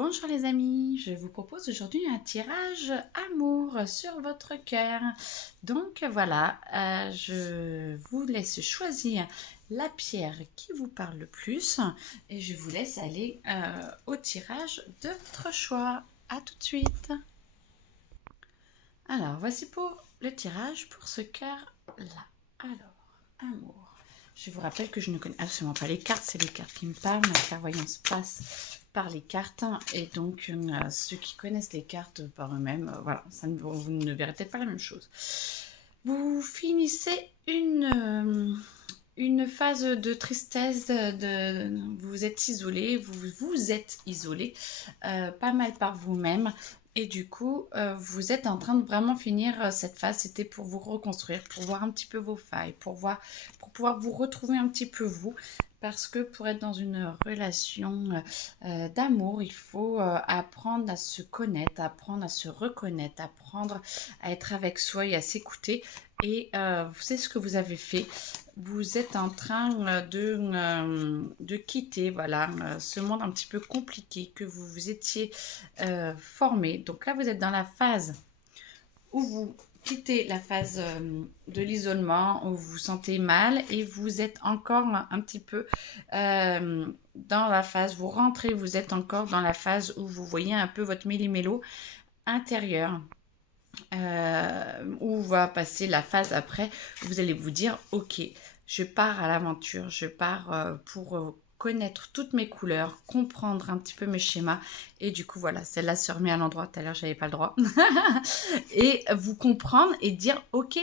Bonjour les amis, je vous propose aujourd'hui un tirage amour sur votre cœur. Donc voilà, je vous laisse choisir la pierre qui vous parle le plus et je vous laisse aller au tirage de votre choix. À tout de suite. Alors voici pour le tirage pour ce cœur-là. Alors, amour. Je vous rappelle que je ne connais absolument pas les cartes, c'est les cartes qui me parlent. Ma clairvoyance passe par les cartes et donc ceux qui connaissent les cartes par eux-mêmes, voilà, vous ne verrez peut-être pas la même chose. Vous finissez une phase de tristesse, vous êtes isolé, vous êtes isolé, pas mal par vous-même. Et du coup, vous êtes en train de vraiment finir cette phase. C'était pour vous reconstruire, pour voir un petit peu vos failles, pour pouvoir vous retrouver un petit peu vous. Parce que pour être dans une relation d'amour, il faut apprendre à se connaître, apprendre à se reconnaître, apprendre à être avec soi et à s'écouter. Et c'est ce que vous avez fait. Vous êtes en train de quitter voilà, ce monde un petit peu compliqué que vous vous étiez formé. Donc là, vous êtes dans la phase où vous quittez la phase de l'isolement, où vous vous sentez mal et vous êtes encore un petit peu dans la phase, vous rentrez, vous êtes encore dans la phase où vous voyez un peu votre méli-mélo intérieur. Où va passer la phase après, vous allez vous dire ok, je pars à l'aventure, je pars pour connaître toutes mes couleurs, comprendre un petit peu mes schémas et du coup voilà, celle-là se remet à l'endroit, tout à l'heure j'avais pas le droit et vous comprendre et dire ok,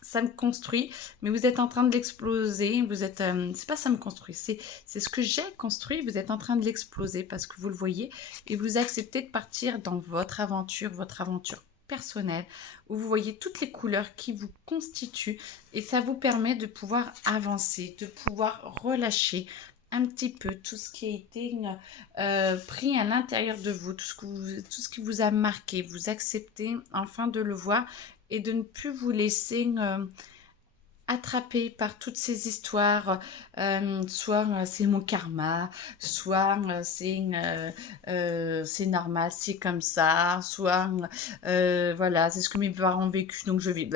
ça me construit, mais vous êtes en train de l'exploser, vous êtes, c'est pas ça me construit, c'est ce que j'ai construit, vous êtes en train de l'exploser parce que vous le voyez et vous acceptez de partir dans votre aventure personnelle, où vous voyez toutes les couleurs qui vous constituent et ça vous permet de pouvoir avancer, de pouvoir relâcher un petit peu tout ce qui a été pris à l'intérieur de vous, tout ce qui vous a marqué, vous acceptez enfin de le voir et de ne plus vous laisser attrapé par toutes ces histoires, soit c'est mon karma, soit c'est normal, c'est comme ça, soit voilà, c'est ce que mes parents ont vécu, donc je vis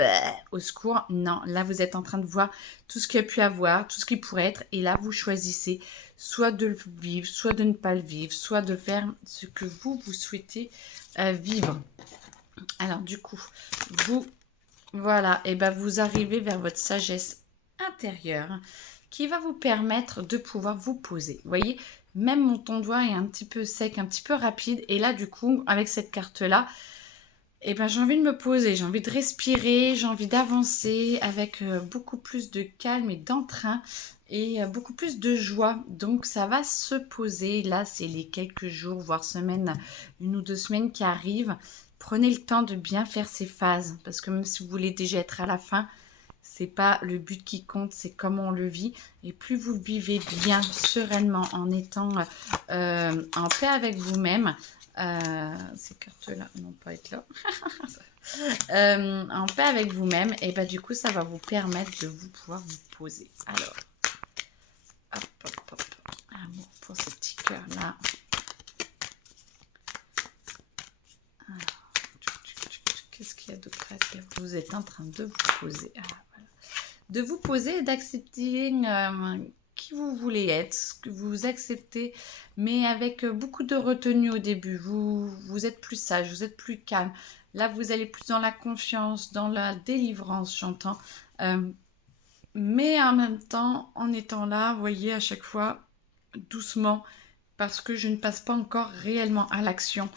au secours. Non, là vous êtes en train de voir tout ce qu'il y a pu avoir, tout ce qui pourrait être, et là vous choisissez soit de le vivre, soit de ne pas le vivre, soit de faire ce que vous souhaitez vivre. Alors du coup, voilà, et ben vous arrivez vers votre sagesse intérieure qui va vous permettre de pouvoir vous poser. Vous voyez, même mon ton de voix est un petit peu sec, un petit peu rapide. Et là, du coup, avec cette carte-là, et ben j'ai envie de me poser, j'ai envie de respirer, j'ai envie d'avancer avec beaucoup plus de calme et d'entrain et beaucoup plus de joie. Donc ça va se poser. Là, c'est les quelques jours, voire semaines, 1 ou 2 semaines qui arrivent. Prenez le temps de bien faire ces phases parce que même si vous voulez déjà être à la fin, c'est pas le but qui compte, c'est comment on le vit. Et plus vous le vivez bien, sereinement, en étant en paix avec vous-même, ces cartes-là n'ont pas être là. En paix avec vous-même, et bah du coup, ça va vous permettre de vous pouvoir vous poser. Alors, hop, amour pour ce petit cœur-là. Qu'est-ce qu'il y a d'autre à dire? Vous êtes en train de vous poser. Ah, voilà. De vous poser et d'accepter qui vous voulez être, ce que vous acceptez, mais avec beaucoup de retenue au début. Vous êtes plus sage, vous êtes plus calme. Là, vous allez plus dans la confiance, dans la délivrance, j'entends. Mais en même temps, en étant là, vous voyez, à chaque fois, doucement, parce que je ne passe pas encore réellement à l'action.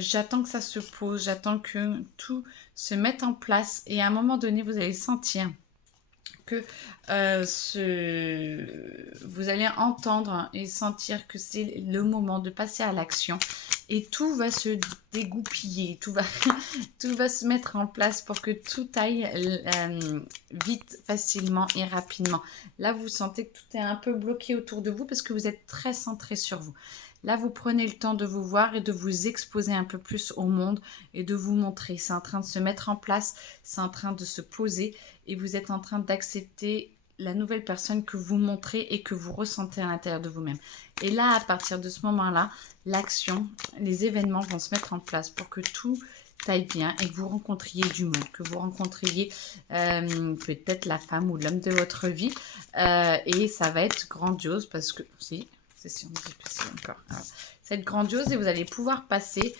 J'attends que ça se pose, j'attends que tout se mette en place et à un moment donné, vous allez sentir que vous allez entendre et sentir que c'est le moment de passer à l'action et tout va se dégoupiller, tout va se mettre en place pour que tout aille vite, facilement et rapidement. Là, vous sentez que tout est un peu bloqué autour de vous parce que vous êtes très centré sur vous. Là, vous prenez le temps de vous voir et de vous exposer un peu plus au monde et de vous montrer. C'est en train de se mettre en place, c'est en train de se poser et vous êtes en train d'accepter la nouvelle personne que vous montrez et que vous ressentez à l'intérieur de vous-même. Et là, à partir de ce moment-là, l'action, les événements vont se mettre en place pour que tout aille bien et que vous rencontriez du monde, que vous rencontriez peut-être la femme ou l'homme de votre vie. Et ça va être grandiose parce que... Si on dit que c'est encore... Alors, ça va être grandiose et vous allez pouvoir passer...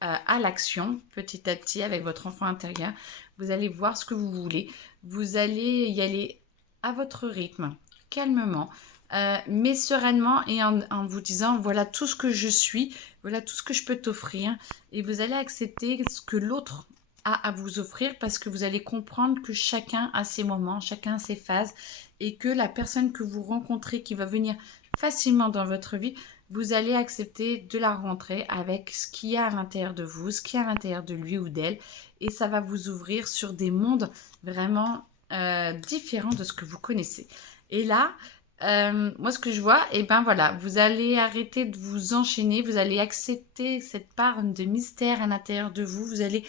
à l'action petit à petit avec votre enfant intérieur. Vous allez voir ce que vous voulez. Vous allez y aller à votre rythme, calmement, mais sereinement et en vous disant voilà tout ce que je suis, voilà tout ce que je peux t'offrir. Et vous allez accepter ce que l'autre a à vous offrir parce que vous allez comprendre que chacun a ses moments, chacun a ses phases et que la personne que vous rencontrez qui va venir facilement dans votre vie, vous allez accepter de la rencontrer avec ce qu'il y a à l'intérieur de vous, ce qu'il y a à l'intérieur de lui ou d'elle. Et ça va vous ouvrir sur des mondes vraiment différents de ce que vous connaissez. Et là, moi ce que je vois, et ben voilà, vous allez arrêter de vous enchaîner, vous allez accepter cette part de mystère à l'intérieur de vous, vous allez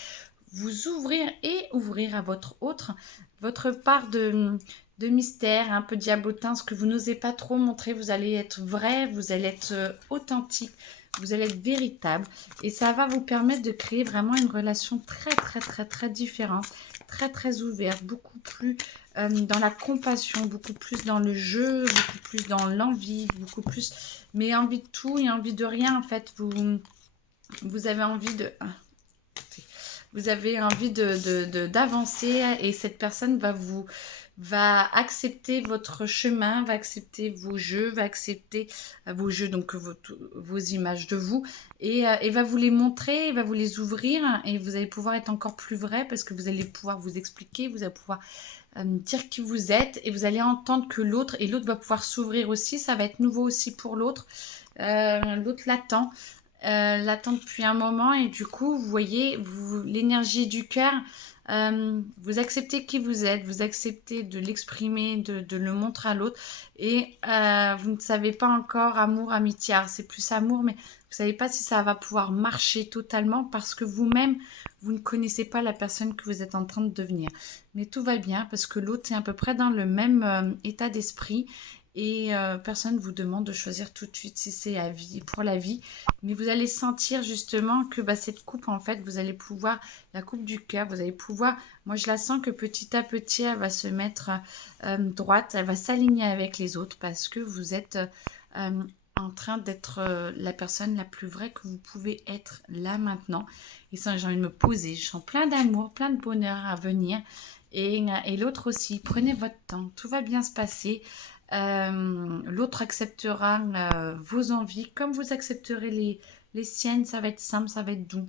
vous ouvrir et ouvrir à votre part de mystère, un peu diabotin, ce que vous n'osez pas trop montrer. Vous allez être vrai, vous allez être authentique, vous allez être véritable. Et ça va vous permettre de créer vraiment une relation très différente, très ouverte, beaucoup plus dans la compassion, beaucoup plus dans le jeu, beaucoup plus dans l'envie, beaucoup plus... Mais envie de tout et envie de rien, en fait. Vous avez envie de... Vous avez envie d'avancer et cette personne va accepter votre chemin, va accepter vos jeux, donc vos images de vous et va vous les montrer, va vous les ouvrir et vous allez pouvoir être encore plus vrai parce que vous allez pouvoir vous expliquer, vous allez pouvoir dire qui vous êtes et vous allez entendre que l'autre va pouvoir s'ouvrir aussi, ça va être nouveau aussi pour l'autre. L'autre l'attend depuis un moment et du coup vous voyez l'énergie du cœur, vous acceptez qui vous êtes, vous acceptez de l'exprimer, de le montrer à l'autre et vous ne savez pas encore amour, amitié, alors c'est plus amour mais vous savez pas si ça va pouvoir marcher totalement parce que vous-même vous ne connaissez pas la personne que vous êtes en train de devenir, mais tout va bien parce que l'autre est à peu près dans le même état d'esprit et personne ne vous demande de choisir tout de suite si c'est pour la vie. Mais vous allez sentir justement que cette coupe, en fait, vous allez pouvoir, la coupe du cœur, vous allez pouvoir, moi je la sens que petit à petit, elle va se mettre droite, elle va s'aligner avec les autres parce que vous êtes en train d'être la personne la plus vraie que vous pouvez être là maintenant. Et ça, j'ai envie de me poser, je sens plein d'amour, plein de bonheur à venir. Et l'autre aussi, prenez votre temps, tout va bien se passer. L'autre acceptera vos envies comme vous accepterez les siennes, ça va être simple, ça va être doux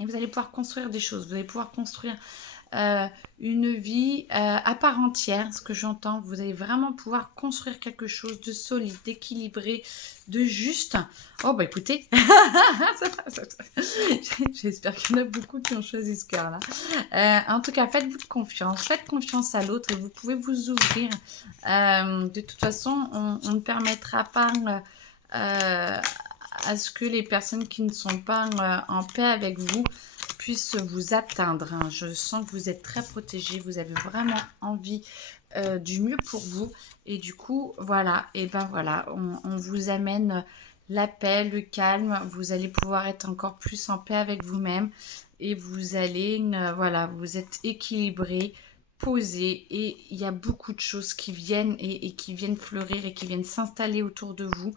et vous allez pouvoir construire des choses, vous allez pouvoir construire une vie à part entière, ce que j'entends, vous allez vraiment pouvoir construire quelque chose de solide, d'équilibré, de juste. Oh bah écoutez, j'espère qu'il y en a beaucoup qui ont choisi ce cœur là. En tout cas, faites-vous confiance, faites confiance à l'autre et vous pouvez vous ouvrir. De toute façon, on ne permettra pas à ce que les personnes qui ne sont pas en paix avec vous puissent vous atteindre. Je sens que vous êtes très protégés, vous avez vraiment envie du mieux pour vous. Et du coup, voilà, et ben voilà, on vous amène la paix, le calme. Vous allez pouvoir être encore plus en paix avec vous-même. Et vous allez, voilà, vous êtes équilibré, posé. Et il y a beaucoup de choses qui viennent et qui viennent fleurir et qui viennent s'installer autour de vous.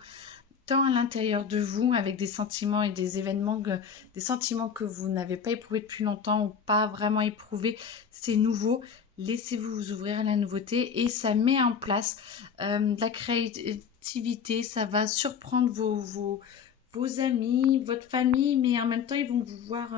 Tant à l'intérieur de vous, avec des sentiments et des événements, des sentiments que vous n'avez pas éprouvés depuis longtemps ou pas vraiment éprouvés, c'est nouveau. Laissez-vous vous ouvrir à la nouveauté et ça met en place de la créativité, ça va surprendre vos amis, votre famille, mais en même temps, ils vont vous voir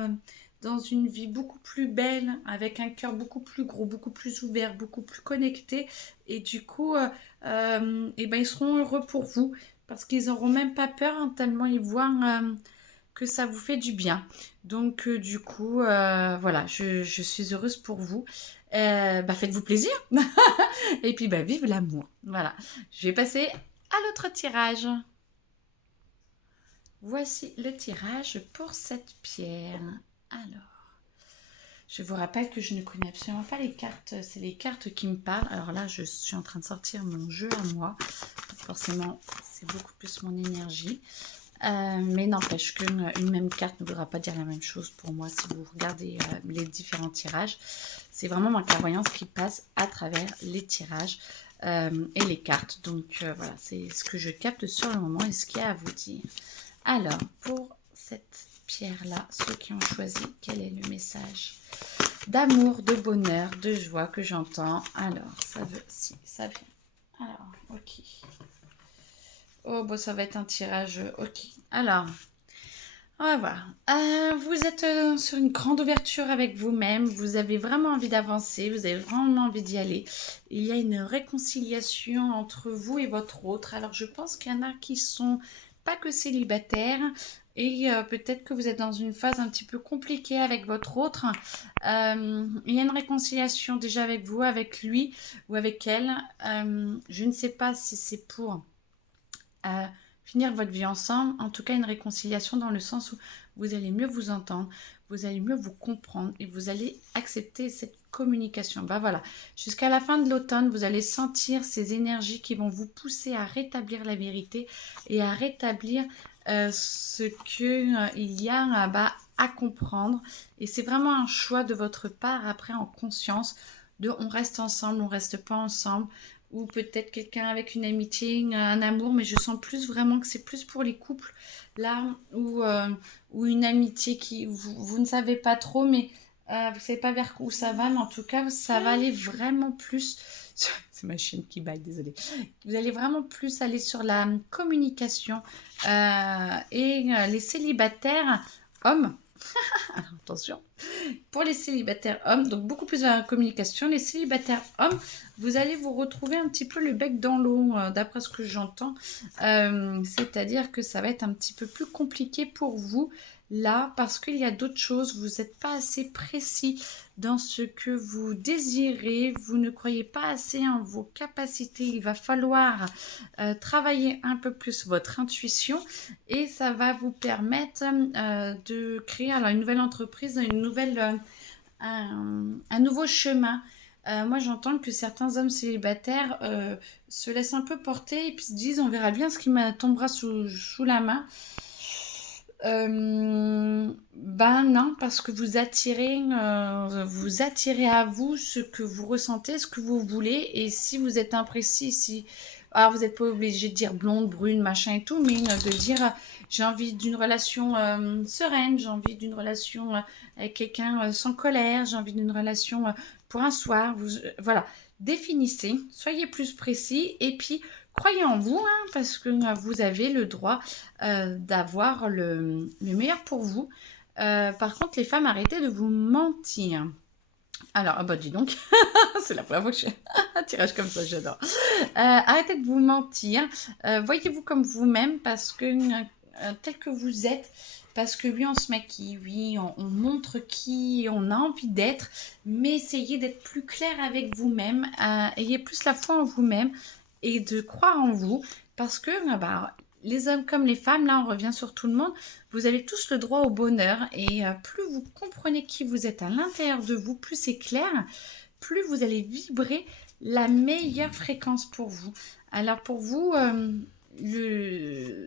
dans une vie beaucoup plus belle, avec un cœur beaucoup plus gros, beaucoup plus ouvert, beaucoup plus connecté. Et du coup, ils seront heureux pour vous. Parce qu'ils n'auront même pas peur, tellement ils voient que ça vous fait du bien. Donc, du coup, voilà, je suis heureuse pour vous. Faites-vous plaisir. Et puis, vive l'amour. Voilà. Je vais passer à l'autre tirage. Voici le tirage pour cette pierre. Alors, Je vous rappelle que je ne connais absolument pas les cartes, c'est les cartes qui me parlent. Alors là, je suis en train de sortir mon jeu à moi. Forcément, c'est beaucoup plus mon énergie. Mais n'empêche qu'une même carte ne voudra pas dire la même chose pour moi si vous regardez les différents tirages. C'est vraiment ma clairvoyance qui passe à travers les tirages et les cartes. Donc voilà, c'est ce que je capte sur le moment et ce qu'il y a à vous dire. Alors, pour cette pierre-là, ceux qui ont choisi, quel est le message d'amour, de bonheur, de joie que j'entends? Alors, ça veut, si, ça vient. Alors, ok. Oh, bon, ça va être un tirage, ok. Alors, on va voir. Vous êtes sur une grande ouverture avec vous-même. Vous avez vraiment envie d'avancer. Vous avez vraiment envie d'y aller. Il y a une réconciliation entre vous et votre autre. Alors, je pense qu'il y en a qui sont pas que célibataires. Et peut-être que vous êtes dans une phase un petit peu compliquée avec votre autre. Il y a une réconciliation déjà avec vous, avec lui ou avec elle. Je ne sais pas si c'est pour finir votre vie ensemble. En tout cas, une réconciliation dans le sens où vous allez mieux vous entendre, vous allez mieux vous comprendre et vous allez accepter cette communication. Bah voilà, jusqu'à la fin de l'automne, vous allez sentir ces énergies qui vont vous pousser à rétablir la vérité et à rétablir ce qu'il y a à comprendre. Et c'est vraiment un choix de votre part après en conscience de on reste ensemble, on reste pas ensemble. Ou peut-être quelqu'un avec une amitié, un amour, mais je sens plus vraiment que c'est plus pour les couples, là, ou une amitié qui, vous ne savez pas trop, mais vous ne savez pas vers où ça va, mais en tout cas, ça va aller vraiment plus, c'est ma chienne qui baille, désolée, vous allez vraiment plus aller sur la communication, et les célibataires, hommes, alors, attention, pour les célibataires hommes, donc beaucoup plus dans la communication, les célibataires hommes, vous allez vous retrouver un petit peu le bec dans l'eau, d'après ce que j'entends. C'est-à-dire que ça va être un petit peu plus compliqué pour vous, là, parce qu'il y a d'autres choses. Vous n'êtes pas assez précis dans ce que vous désirez. Vous ne croyez pas assez en vos capacités. Il va falloir travailler un peu plus votre intuition et ça va vous permettre de créer alors, une nouvelle entreprise, une nouvelle, un nouveau chemin. Moi, j'entends que certains hommes célibataires se laissent un peu porter et puis se disent on verra bien ce qui me tombera sous la main. Ben non, parce que vous attirez à vous ce que vous ressentez, ce que vous voulez. Et si vous êtes imprécis, si alors vous n'êtes pas obligé de dire blonde, brune, machin et tout, mais de dire j'ai envie d'une relation sereine, j'ai envie d'une relation avec quelqu'un sans colère, j'ai envie d'une relation pour un soir. Voilà, définissez, soyez plus précis et puis croyez en vous, hein, parce que vous avez le droit d'avoir le meilleur pour vous. Par contre, les femmes, arrêtez de vous mentir. Alors, ah bah dis donc, c'est la première fois que je fais un tirage comme ça, j'adore. Arrêtez de vous mentir, voyez-vous comme vous-même parce que tel que vous êtes, parce que oui, on se maquille, oui, on montre qui on a envie d'être, mais essayez d'être plus clair avec vous-même, ayez plus la foi en vous-même et de croire en vous, parce que les hommes comme les femmes, là on revient sur tout le monde, vous avez tous le droit au bonheur et plus vous comprenez qui vous êtes à l'intérieur de vous, plus c'est clair, plus vous allez vibrer la meilleure fréquence pour vous. Alors pour vous,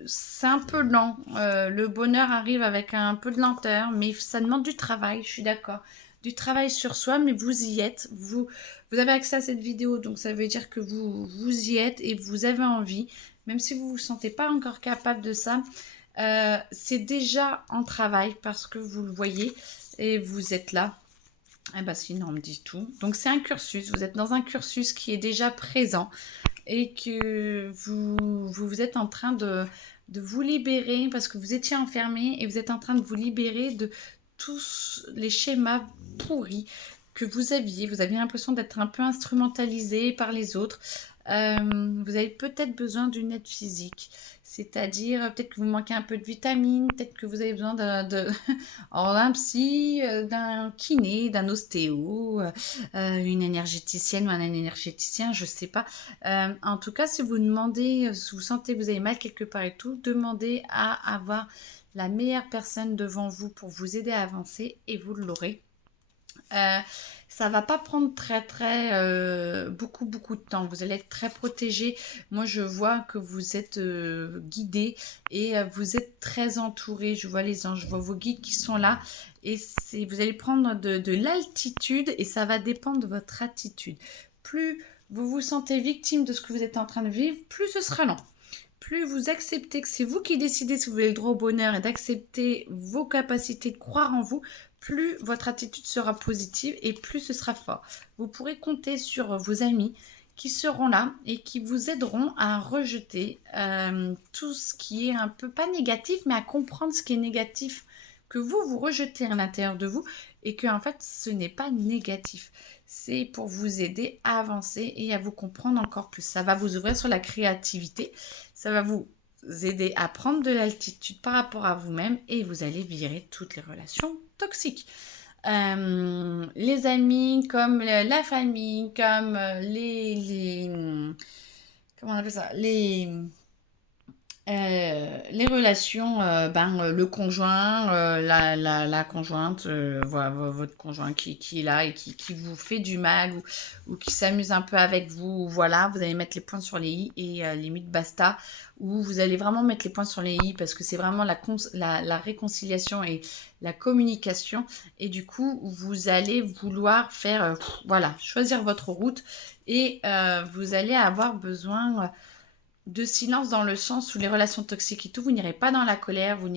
c'est un peu lent, le bonheur arrive avec un peu de lenteur, mais ça demande du travail, je suis d'accord. Du travail sur soi, mais vous y êtes, vous avez accès à cette vidéo, donc ça veut dire que vous y êtes et vous avez envie, même si vous ne vous sentez pas encore capable de ça, c'est déjà en travail parce que vous le voyez et vous êtes là. Eh ben sinon on me dit tout. Donc c'est un cursus, vous êtes dans un cursus qui est déjà présent et que vous êtes en train de vous libérer parce que vous étiez enfermé et vous êtes en train de vous libérer de tous les schémas pourris que vous aviez. Vous aviez l'impression d'être un peu instrumentalisé par les autres. Vous avez peut-être besoin d'une aide physique, c'est-à-dire peut-être que vous manquez un peu de vitamines, peut-être que vous avez besoin d'un psy, d'un kiné, d'un ostéo, une énergéticienne ou un énergéticien, je sais pas. En tout cas, si vous demandez, si vous sentez que vous avez mal quelque part et tout, demandez à avoir la meilleure personne devant vous pour vous aider à avancer et vous l'aurez. Ça va pas prendre beaucoup de temps. Vous allez être très protégé. Moi, je vois que vous êtes guidé et vous êtes très entouré. Je vois les anges, je vois vos guides qui sont là et vous allez prendre de l'altitude et ça va dépendre de votre attitude. Plus vous vous sentez victime de ce que vous êtes en train de vivre, plus ce sera lent. Plus vous acceptez que c'est vous qui décidez si vous avez le droit au bonheur et d'accepter vos capacités, de croire en vous, plus votre attitude sera positive et plus ce sera fort. Vous pourrez compter sur vos amis qui seront là et qui vous aideront à rejeter tout ce qui est un peu, pas négatif, mais à comprendre ce qui est négatif, que vous rejetez à l'intérieur de vous et que en fait ce n'est pas négatif. C'est pour vous aider à avancer et à vous comprendre encore plus. Ça va vous ouvrir sur la créativité, ça va vous aider à prendre de l'altitude par rapport à vous-même et vous allez virer toutes les relations toxiques. Les amis, comme la famille, comme comment on appelle ça, les relations, le conjoint, la conjointe, voilà, votre conjoint qui est là et qui vous fait du mal ou qui s'amuse un peu avec vous, voilà, vous allez mettre les points sur les i et limite basta, ou vous allez vraiment mettre les points sur les i parce que c'est vraiment la réconciliation et la communication et du coup vous allez vouloir faire, voilà, choisir votre route et vous allez avoir besoin de silence dans le sens où les relations toxiques et tout, vous n'irez pas dans la colère, vous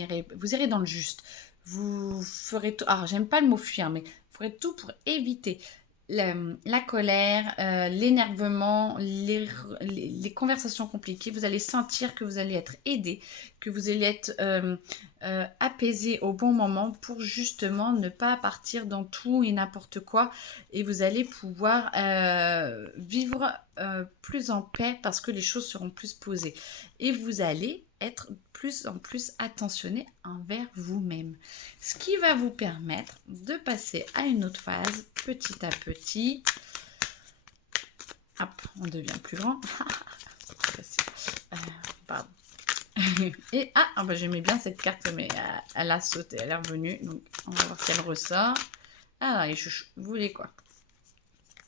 irez dans le juste. Vous ferez tout. Alors, j'aime pas le mot fuir, mais vous ferez tout pour éviter la colère, l'énervement, les conversations compliquées. Vous allez sentir que vous allez être aidé, que vous allez être apaisé au bon moment pour justement ne pas partir dans tout et n'importe quoi. Et vous allez pouvoir vivre plus en paix parce que les choses seront plus posées. Et vous allez être plus en plus attentionné envers vous-même. Ce qui va vous permettre de passer à une autre phase petit à petit. Hop, on devient plus grand. Pardon. Et j'aimais bien cette carte, mais elle a sauté, elle est revenue. Donc, on va voir si elle ressort. Alors, les chouchous, vous voulez quoi?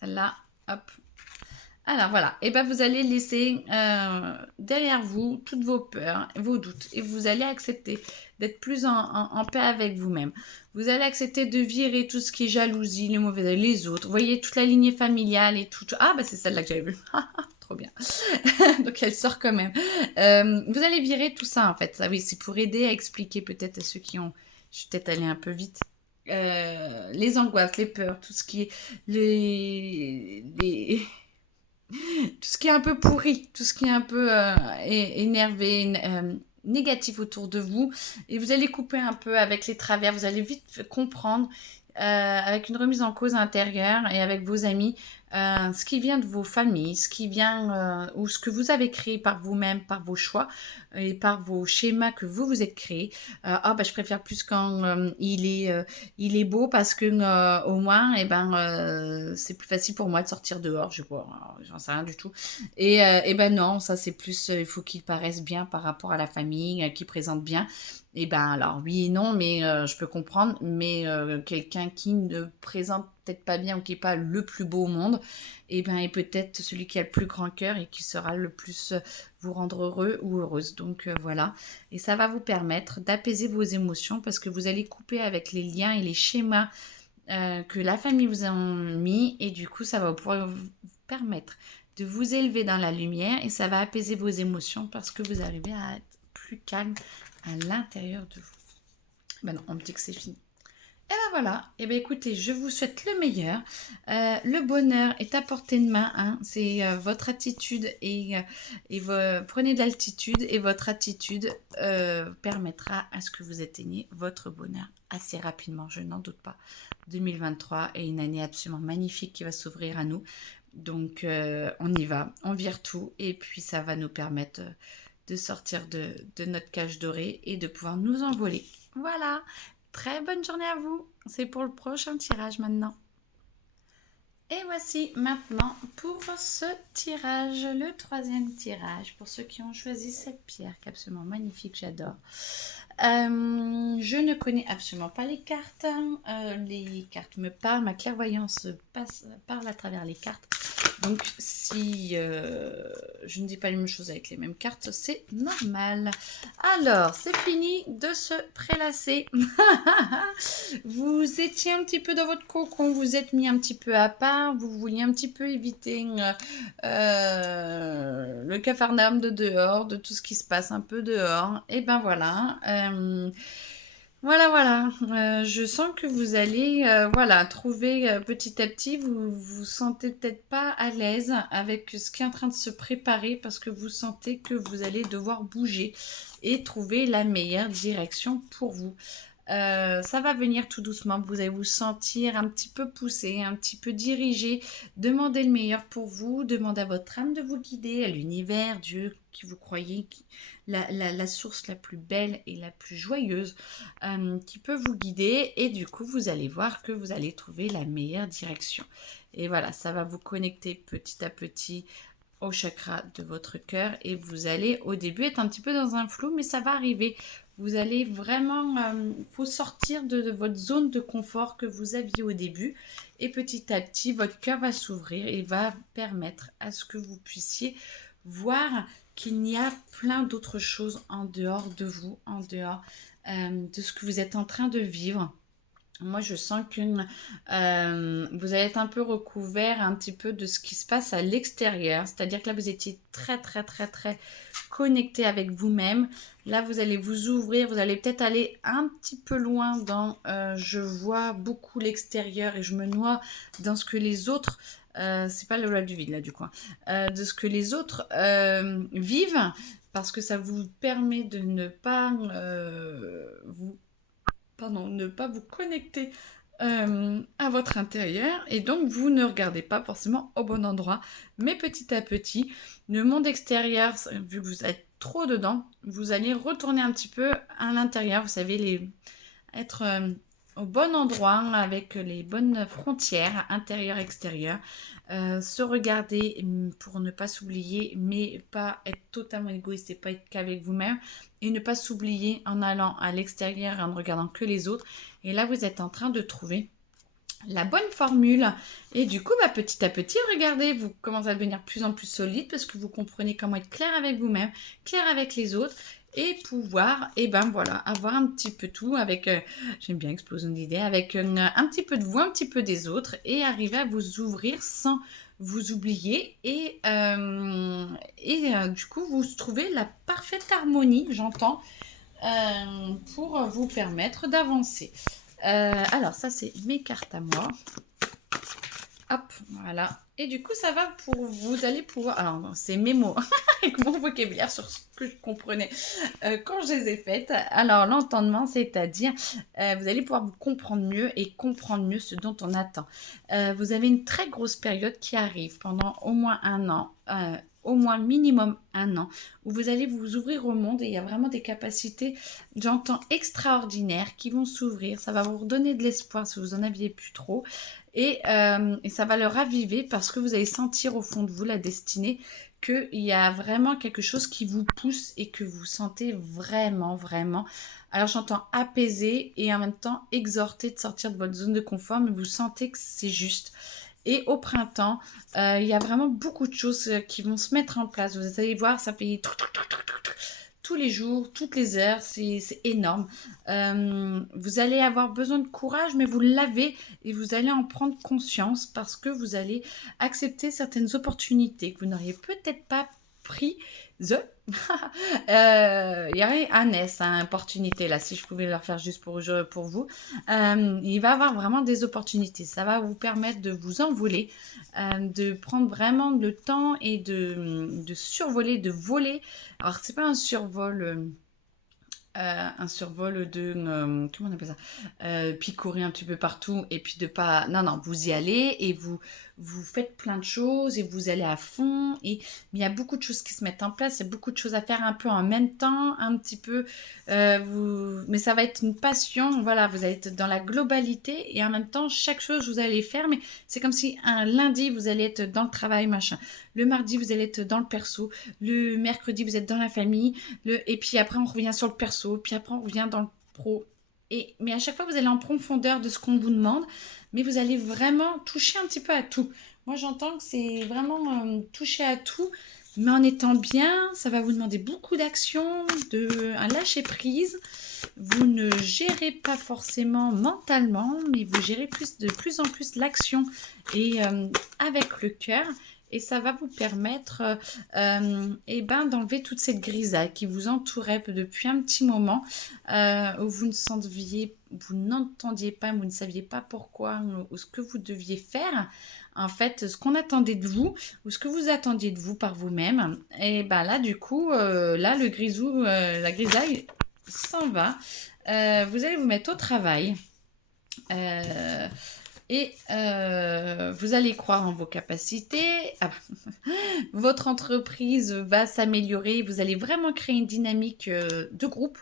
Celle-là, hop. Alors voilà, et vous allez laisser derrière vous toutes vos peurs, vos doutes, et vous allez accepter d'être plus en paix avec vous-même. Vous allez accepter de virer tout ce qui est jalousie, les mauvais oeils, les autres. Vous voyez toute la lignée familiale et tout. Ah c'est celle-là que j'avais vue. Trop bien. Donc elle sort quand même. Vous allez virer tout ça en fait. Ça, oui, c'est pour aider à expliquer peut-être à ceux qui ont... Je suis peut-être allée un peu vite. Les angoisses, les peurs, tout ce qui est tout ce qui est un peu pourri, tout ce qui est un peu énervé, négatif autour de vous. Et vous allez couper un peu avec les travers, vous allez vite comprendre avec une remise en cause intérieure et avec vos amis ce qui vient de vos familles, ce qui vient ou ce que vous avez créé par vous-même, par vos choix et par vos schémas que vous vous êtes créés. Je préfère plus quand il est beau parce que au moins c'est plus facile pour moi de sortir dehors, je sais pas, j'en sais rien du tout. Et non, ça c'est plus il faut qu'il paraisse bien par rapport à la famille, qu'il présente bien. Et alors oui et non, mais je peux comprendre, mais quelqu'un qui ne présente peut-être pas bien ou qui n'est pas le plus beau au monde, est peut-être celui qui a le plus grand cœur et qui sera le plus vous rendre heureux ou heureuse. Donc voilà, et ça va vous permettre d'apaiser vos émotions parce que vous allez couper avec les liens et les schémas que la famille vous a mis et du coup ça va pouvoir vous permettre de vous élever dans la lumière et ça va apaiser vos émotions parce que vous arrivez à être plus calme à l'intérieur de vous. Non, on me dit que c'est fini. Et voilà, écoutez, je vous souhaite le meilleur. Le bonheur est à portée de main, hein. C'est votre attitude prenez de l'altitude et votre attitude permettra à ce que vous atteigniez votre bonheur assez rapidement, je n'en doute pas. 2023 est une année absolument magnifique qui va s'ouvrir à nous. Donc on y va, on vire tout et puis ça va nous permettre de sortir de notre cage dorée et de pouvoir nous envoler. Voilà, très bonne journée à vous. C'est pour le prochain tirage maintenant. Et voici maintenant pour ce tirage, le troisième tirage, pour ceux qui ont choisi cette pierre qui est absolument magnifique, j'adore. Je ne connais absolument pas les cartes. Les cartes me parlent, ma clairvoyance parle à travers les cartes. Donc si je ne dis pas les mêmes choses avec les mêmes cartes, c'est normal. Alors, c'est fini de se prélasser. Vous étiez un petit peu dans votre cocon, vous êtes mis un petit peu à part, vous vouliez un petit peu éviter le capharnaüm de dehors, de tout ce qui se passe un peu dehors. Et ben voilà. Voilà. Je sens que vous allez trouver petit à petit, vous vous sentez peut-être pas à l'aise avec ce qui est en train de se préparer parce que vous sentez que vous allez devoir bouger et trouver la meilleure direction pour vous. Ça va venir tout doucement, vous allez vous sentir un petit peu poussé, un petit peu dirigé. Demandez le meilleur pour vous, demandez à votre âme de vous guider, à l'univers, Dieu qui vous croyez, la source la plus belle et la plus joyeuse qui peut vous guider. Et du coup, vous allez voir que vous allez trouver la meilleure direction. Et voilà, ça va vous connecter petit à petit au chakra de votre cœur et vous allez au début être un petit peu dans un flou, mais ça va arriver. Vous allez vraiment, faut sortir de votre zone de confort que vous aviez au début et petit à petit, votre cœur va s'ouvrir et va permettre à ce que vous puissiez voir qu'il y a plein d'autres choses en dehors de vous, en dehors de ce que vous êtes en train de vivre. Moi, je sens que vous allez être un peu recouvert un petit peu de ce qui se passe à l'extérieur. C'est-à-dire que là, vous étiez très, très, très, très connecté avec vous-même. Là, vous allez vous ouvrir. Vous allez peut-être aller un petit peu loin dans je vois beaucoup l'extérieur et je me noie dans ce que les autres... c'est pas le loi du vide, là, du coup. De ce que les autres vivent. Parce que ça vous permet de ne pas ne pas vous connecter à votre intérieur et donc vous ne regardez pas forcément au bon endroit. Mais petit à petit, le monde extérieur, vu que vous êtes trop dedans, vous allez retourner un petit peu à l'intérieur. Vous savez, être au bon endroit avec les bonnes frontières intérieur-extérieur. Se regarder pour ne pas s'oublier, mais pas être totalement égoïste et pas être qu'avec vous-même. Et ne pas s'oublier en allant à l'extérieur et en ne regardant que les autres. Et là, vous êtes en train de trouver la bonne formule. Et du coup, petit à petit, regardez, vous commencez à devenir de plus en plus solide parce que vous comprenez comment être clair avec vous-même, clair avec les autres et pouvoir, avoir un petit peu tout avec, j'aime bien explosion d'idées, avec un petit peu de vous, un petit peu des autres et arriver à vous ouvrir sans vous oublier et du coup, vous trouvez la parfaite harmonie, j'entends, pour vous permettre d'avancer. Alors, ça, c'est mes cartes à moi. Hop, voilà. Et du coup, ça va pour vous allez pouvoir... Alors, c'est mes mots avec mon vocabulaire sur ce que je comprenais quand je les ai faites. Alors, l'entendement, c'est-à-dire, vous allez pouvoir vous comprendre mieux et comprendre mieux ce dont on attend. Vous avez une très grosse période qui arrive pendant au moins un an, au moins minimum un an, où vous allez vous ouvrir au monde et il y a vraiment des capacités, j'entends, extraordinaires qui vont s'ouvrir. Ça va vous redonner de l'espoir si vous en aviez plus trop. Et ça va le raviver parce que vous allez sentir au fond de vous la destinée qu'il y a vraiment quelque chose qui vous pousse et que vous sentez vraiment, vraiment. Alors j'entends apaisé et en même temps exhorté de sortir de votre zone de confort, mais vous sentez que c'est juste. Et au printemps, il y a vraiment beaucoup de choses qui vont se mettre en place. Vous allez voir, ça fait tous les jours, toutes les heures, c'est énorme. Vous allez avoir besoin de courage, mais vous l'avez et vous allez en prendre conscience parce que vous allez accepter certaines opportunités que vous n'auriez peut-être pas prises. Il y aurait un S, hein, opportunité là, si je pouvais le refaire juste pour vous. Il va y avoir vraiment des opportunités. Ça va vous permettre de vous envoler, de prendre vraiment le temps et de survoler, de voler. Alors, c'est pas un survol un survol de, comment on appelle ça? Picorer un petit peu partout et puis de pas non, non, vous y allez et vous faites plein de choses et vous allez à fond et mais il y a beaucoup de choses qui se mettent en place, il y a beaucoup de choses à faire un peu en même temps, un petit peu, mais ça va être une passion, voilà, vous allez être dans la globalité et en même temps, chaque chose, vous allez faire, mais c'est comme si un lundi, vous allez être dans le travail, machin. Le mardi, vous allez être dans le perso. Le mercredi, vous êtes dans la famille. Et puis après, on revient sur le perso. Puis après, on revient dans le pro. Mais à chaque fois, vous allez en profondeur de ce qu'on vous demande. Mais vous allez vraiment toucher un petit peu à tout. Moi, j'entends que c'est vraiment toucher à tout. Mais en étant bien, ça va vous demander beaucoup d'action, un lâcher prise. Vous ne gérez pas forcément mentalement, mais vous gérez de plus en plus l'action et avec le cœur. Et ça va vous permettre d'enlever toute cette grisaille qui vous entourait depuis un petit moment, où vous n'entendiez pas, vous ne saviez pas pourquoi ou ce que vous deviez faire. En fait, ce qu'on attendait de vous ou ce que vous attendiez de vous par vous-même. Et ben là, du coup, là, le grisou, la grisaille s'en va. Vous allez vous mettre au travail. Vous allez croire en vos capacités. Votre entreprise va s'améliorer. Vous allez vraiment créer une dynamique de groupe.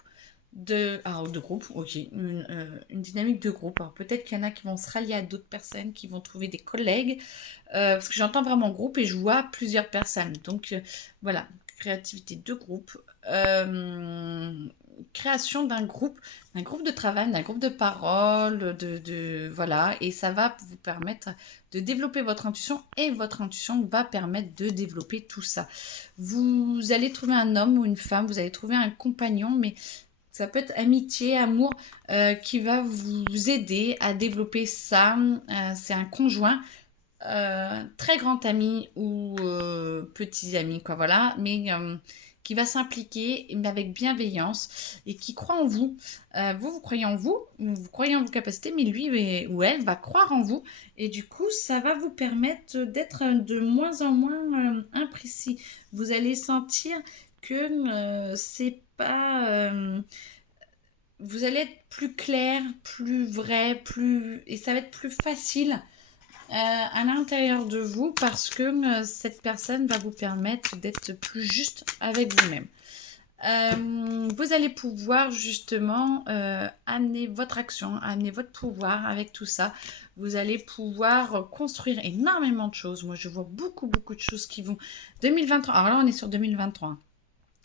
De groupe, ok. Une dynamique de groupe. Alors peut-être qu'il y en a qui vont se rallier à d'autres personnes, qui vont trouver des collègues. Parce que j'entends vraiment groupe et je vois plusieurs personnes. Donc voilà, créativité de groupe. Création d'un groupe de travail, d'un groupe de parole, voilà, et ça va vous permettre de développer votre intuition et votre intuition va permettre de développer tout ça. Vous allez trouver un homme ou une femme, vous allez trouver un compagnon, mais ça peut être amitié, amour, qui va vous aider à développer ça. C'est un conjoint, très grand ami ou petit ami, quoi, voilà, mais qui va s'impliquer, mais avec bienveillance et qui croit en vous. Vous croyez en vous, vous croyez en vos capacités, mais lui ou elle va croire en vous. Et du coup, ça va vous permettre d'être de moins en moins imprécis. Vous allez sentir que c'est pas... vous allez être plus clair, plus vrai, et ça va être plus facile à l'intérieur de vous parce que cette personne va vous permettre d'être plus juste avec vous-même. Vous allez pouvoir justement amener votre action, amener votre pouvoir avec tout ça. Vous allez pouvoir construire énormément de choses. Moi, je vois beaucoup, beaucoup de choses qui vont... 2023, alors là, on est sur 2023.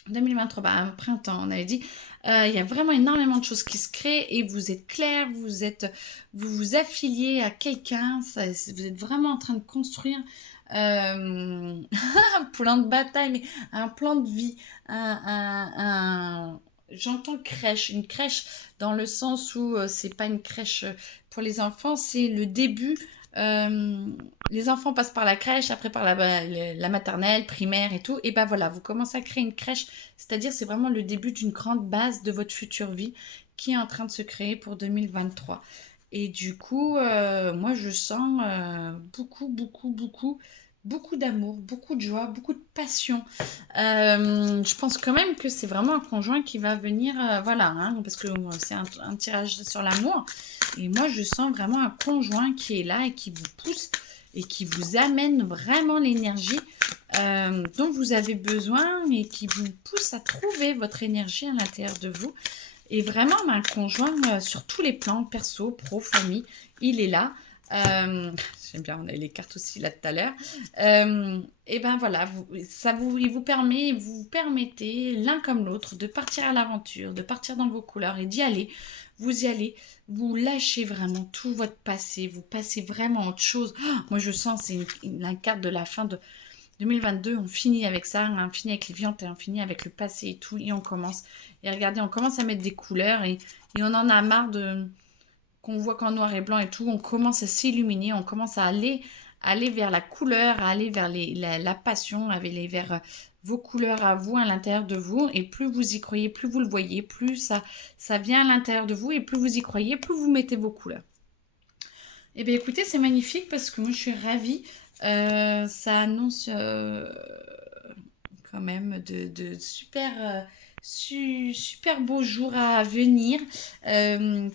2023, bah, printemps, on avait dit, il y a vraiment énormément de choses qui se créent et vous êtes clair, vous vous affiliez à quelqu'un, vous êtes vraiment en train de construire un plan de bataille, mais un plan de vie, j'entends crèche, une crèche dans le sens où c'est pas une crèche pour les enfants, c'est le début. Les enfants passent par la crèche, après par la maternelle, primaire et tout, et ben voilà, vous commencez à créer une crèche, c'est-à-dire c'est vraiment le début d'une grande base de votre future vie qui est en train de se créer pour 2023. Et du coup, moi je sens beaucoup d'amour, beaucoup de joie, beaucoup de passion. Je pense quand même que c'est vraiment un conjoint qui va venir, voilà, hein, parce que c'est un tirage sur l'amour. Et moi, je sens vraiment un conjoint qui est là et qui vous pousse et qui vous amène vraiment l'énergie dont vous avez besoin et qui vous pousse à trouver votre énergie à l'intérieur de vous. Et vraiment, un conjoint sur tous les plans, perso, pro, famille, il est là. J'aime bien, on a eu les cartes aussi là tout à l'heure. Et ben voilà, vous permettez l'un comme l'autre de partir à l'aventure, de partir dans vos couleurs et d'y aller. Vous y allez, vous lâchez vraiment tout votre passé, vous passez vraiment à autre chose. Oh, moi je sens, c'est la carte de la fin de 2022, on finit avec ça, on finit avec les viandes et on finit avec le passé et tout, et on commence. Et regardez, on commence à mettre des couleurs et on en a marre qu'on voit qu'en noir et blanc et tout, on commence à s'illuminer, on commence à aller vers la couleur, à aller vers la passion, à aller vers vos couleurs à vous, à l'intérieur de vous, et plus vous y croyez, plus vous le voyez, plus ça vient à l'intérieur de vous, et plus vous y croyez, plus vous mettez vos couleurs. Eh bien écoutez, c'est magnifique parce que moi je suis ravie. Ça annonce quand même de super super beaux jours à venir,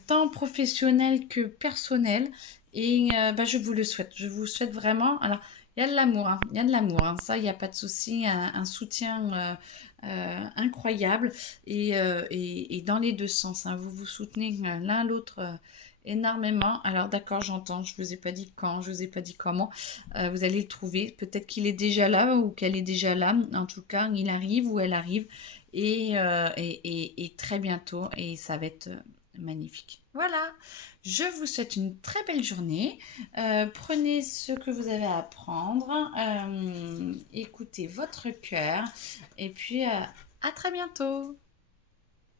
tant professionnel que personnel. Et bah, je vous le souhaite. Je vous souhaite vraiment. Alors, il y a de l'amour, hein, il y a de l'amour, hein, ça, il n'y a pas de souci. Un soutien incroyable et dans les deux sens, hein. Vous vous soutenez l'un l'autre énormément. Alors, d'accord, j'entends. Je ne vous ai pas dit quand, je ne vous ai pas dit comment. Vous allez le trouver. Peut-être qu'il est déjà là ou qu'elle est déjà là. En tout cas, il arrive ou elle arrive et très bientôt et ça va être magnifique. Voilà, je vous souhaite une très belle journée. Prenez ce que vous avez à apprendre, écoutez votre cœur et puis à très bientôt.